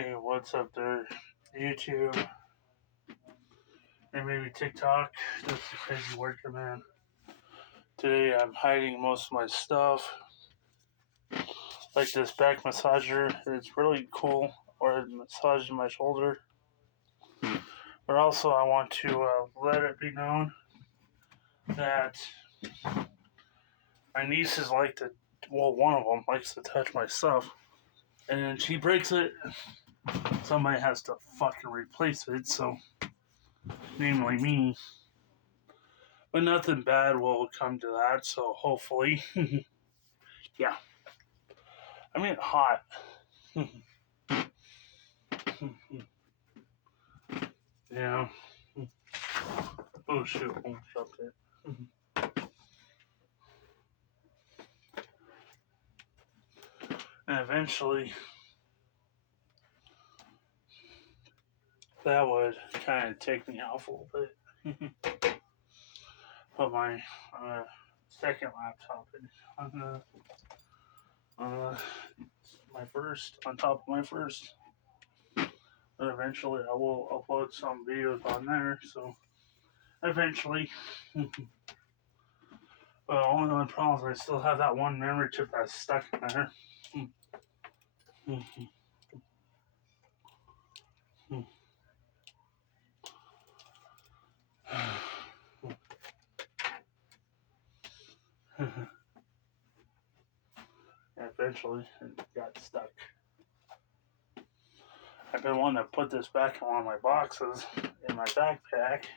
Hey, what's up there? YouTube and maybe TikTok. Just a crazy worker, man. Today I'm hiding most of my stuff. Like this back massager. It's really cool. Or massaging my shoulder. But also I want to let it be known that my nieces like to, well, one of them likes to touch my stuff. And she breaks it. Somebody has to fucking replace it, so namely me. But nothing bad will come to that, so hopefully. Yeah. I mean, hot. Yeah. Oh, shoot. Almost dropped it. And eventually, that would kind of take me off a little bit. Put my second laptop in my first, on top of my first. But eventually, I will upload some videos on there, so eventually. Well, only one problem is I still have that one memory chip that's stuck in there. Eventually, it got stuck. I've been wanting to put this back in one of my boxes in my backpack.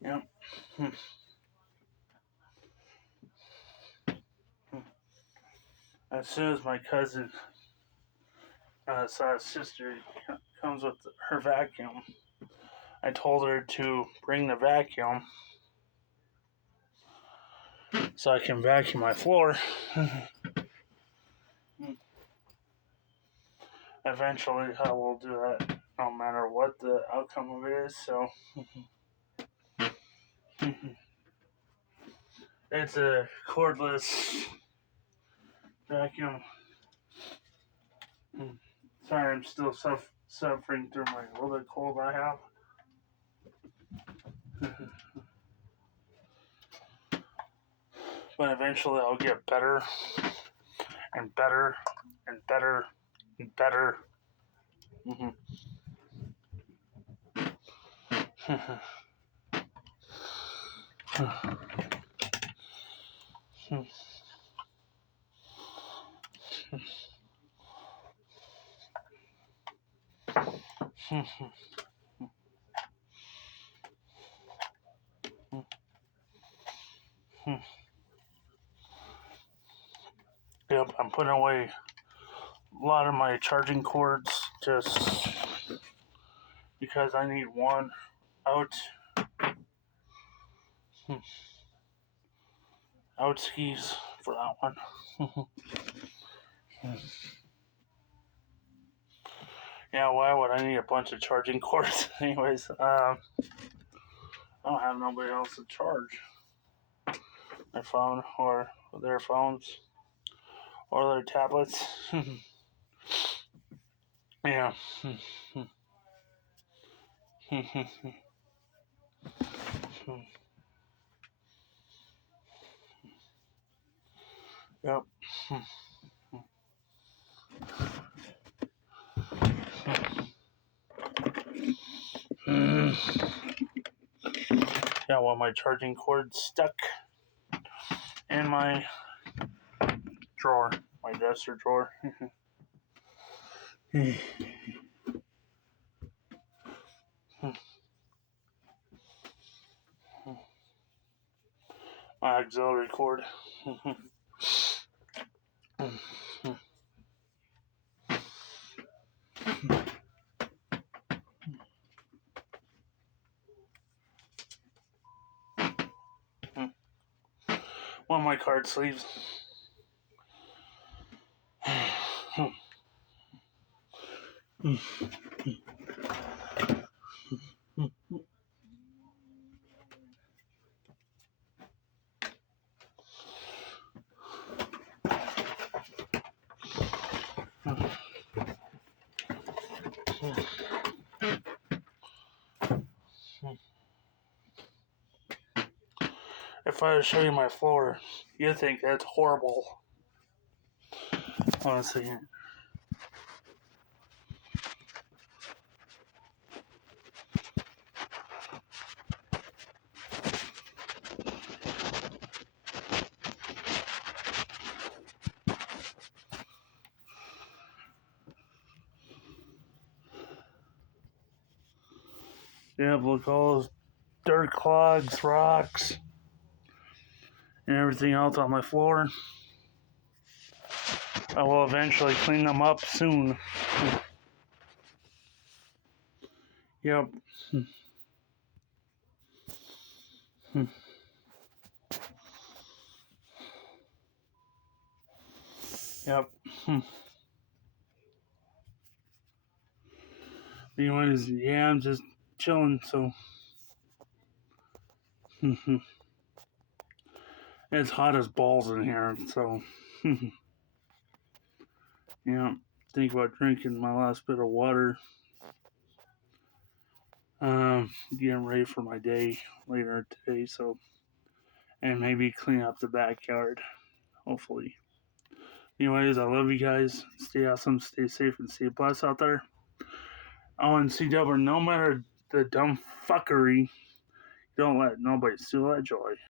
Yep. As soon as my cousin, sister, comes with her vacuum, I told her to bring the vacuum so I can vacuum my floor. Eventually, I will do that no matter what the outcome of it is. So, it's a cordless vacuum. Sorry, I'm still suffering through my little bit cold I have. But eventually, I'll get better and better and better and better. Yep, I'm putting away a lot of my charging cords just because I need one out. Out skis for that one. Yeah, why would I need a bunch of charging cords? Anyways, I don't have nobody else to charge my phone or their phones or their tablets. Yeah. Yep. Yeah, well, my charging cord stuck in my drawer, my dresser drawer. My auxiliary cord. on my card sleeves. If I show you my floor, you'd think that's horrible. Honestly. Yeah, look, all those dirt clogs, rocks, and everything else on my floor. I will eventually clean them up soon. Yep. Yep. Anyways, yeah, I'm just chilling, so. It's hot as balls in here, so. Yeah, think about drinking my last bit of water. Getting ready for my day later today, so. And maybe clean up the backyard, hopefully. Anyways, I love you guys. Stay awesome, stay safe, and stay blessed out there. Oh, and CW, no matter the dumb fuckery, don't let nobody steal that joy.